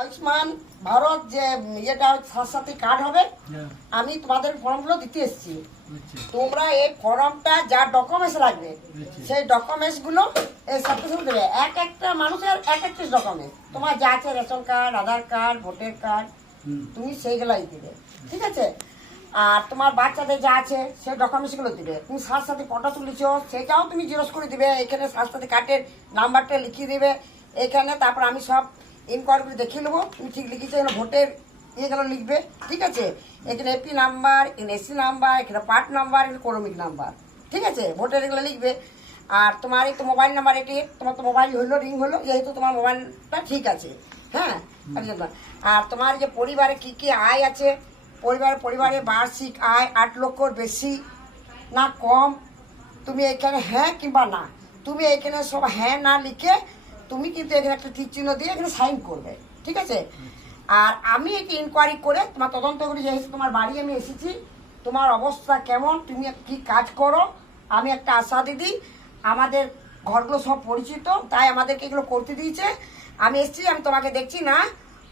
আয়ুষ্মান ভারত যে ইয়েটা স্বাস্থ্যসাথী কার্ড হবে, আমি তোমাদের ফর্মগুলো দিতে এসেছি। তোমরা এই ফর্মটা যা ডকুমেন্টস লাগবে সেই ডকুমেন্টসগুলো এই সাথে সাথে দেবে। এক একটা মানুষের এক একটা ডকুমেন্টস তোমার যা আছে, রেশন কার্ড, আধার কার্ড, ভোটার কার্ড, তুমি সেইগুলাই দিবে, ঠিক আছে? আর তোমার বাচ্চাদের যা আছে সেই ডকুমেন্টসগুলো দিবে। তুমি স্বাস্থ্যসাথী ফটো তুলেছো সেটাও তুমি জেরক্স করে দিবে। এখানে স্বাস্থ্যসাথী কার্ডের নাম্বারটা লিখিয়ে দিবে এখানে। তারপর আমি সব ইনকোয়ারি দেখিয়ে নেবো তুমি ঠিক লিখেছো। এখানে ভোটের ইয়েগুলো লিখবে, ঠিক আছে? এখানে এপি নাম্বার, এখানে এসি নাম্বার, এখানে পার্ট নাম্বার, এখানে ক্রমিক নাম্বার, ঠিক আছে? ভোটের এগুলো লিখবে। আর তোমার এই তো মোবাইল নাম্বার, এটি তোমার তো মোবাইল হলো, রিং হলো, যেহেতু তোমার মোবাইলটা ঠিক আছে, হ্যাঁ। আর তোমার যে পরিবারে কি কি আয় আছে, পরিবারে বার্ষিক আয় 8 লক্ষর বেশি না কম, তুমি এখানে হ্যাঁ কিংবা না, তুমি এখানে সব হ্যাঁ না লিখে তুমি কিন্তু এখানে একটা তীর চিহ্ন দিয়ে এখানে সাইন করবে, ঠিক আছে? আর আমি এটি ইনকোয়ারি করে তোমার তদন্ত করি, যেহেতু তোমার বাড়ি আমি এসেছি, তোমার অবস্থা কেমন, তুমি কি কাজ করো। আমি একটা আশা দিদি, আমাদের ঘরগুলো সব পরিচিত, তাই আমাদেরকে এগুলো করতে দিয়েছে। আমি এসেছি, আমি তোমাকে দেখছি না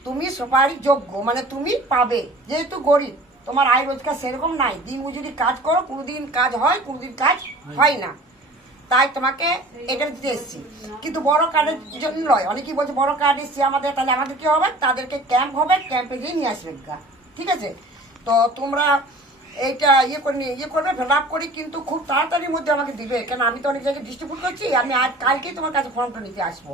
তুমি সুপারি যোগ্য, মানে তুমি পাবে। যেহেতু গরিব, তোমার আয় রোজগার সেরকম নাই, দিন মজুরি কাজ করো, কোনোদিন কাজ হয়, কোনোদিন কাজ হয় না, তাই তোমাকে এটা দিতে এসেছি। কিন্তু বড় কার্ডের জন্য নয়। অনেকেই বলছে বড় কার্ড এসছে আমাদের, তাহলে আমাদের কি হবে? তাদেরকে ক্যাম্প হবে, ক্যাম্পে গিয়ে নিয়ে আসবে, ঠিক আছে? তো তোমরা এইটা ইয়ে করবে, ফিল আপ করি, কিন্তু খুব তাড়াতাড়ির মধ্যে আমাকে দিবে, কেন আমি তো অনেক জায়গায় ডিস্ট্রিবিউট করছি। আমি আজ কালকেই তোমার কাছে ফর্মটা নিতে আসবো।